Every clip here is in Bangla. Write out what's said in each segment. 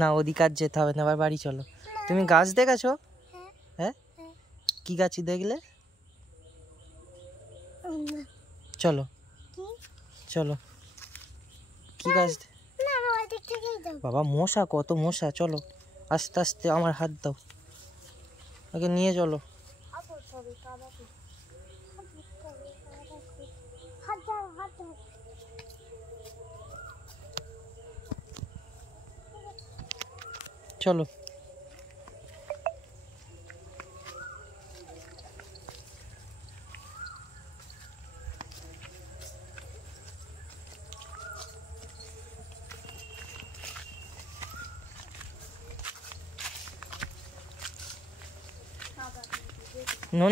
না ওদিকে আর যেতে হবে না, আবার বাড়ি চলো। তুমি গাছ দেখেছো? হ্যাঁ, কি গাছ দেখলে? চলো চলো, কি গাছ? বাবা মশা, কত মশা, চলো আস্তে আস্তে, আমার হাত দাও, ওকে নিয়ে চলো। চলো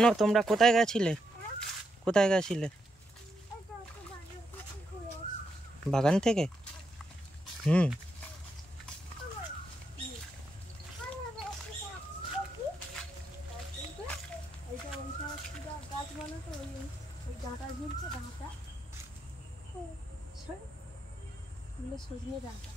নো, তোমরা কোথায় গেছিলে? কোথায় গেছিলে? বাগান থেকে? হুম, সজনে ডাঁটা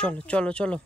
চলো চলো চলো।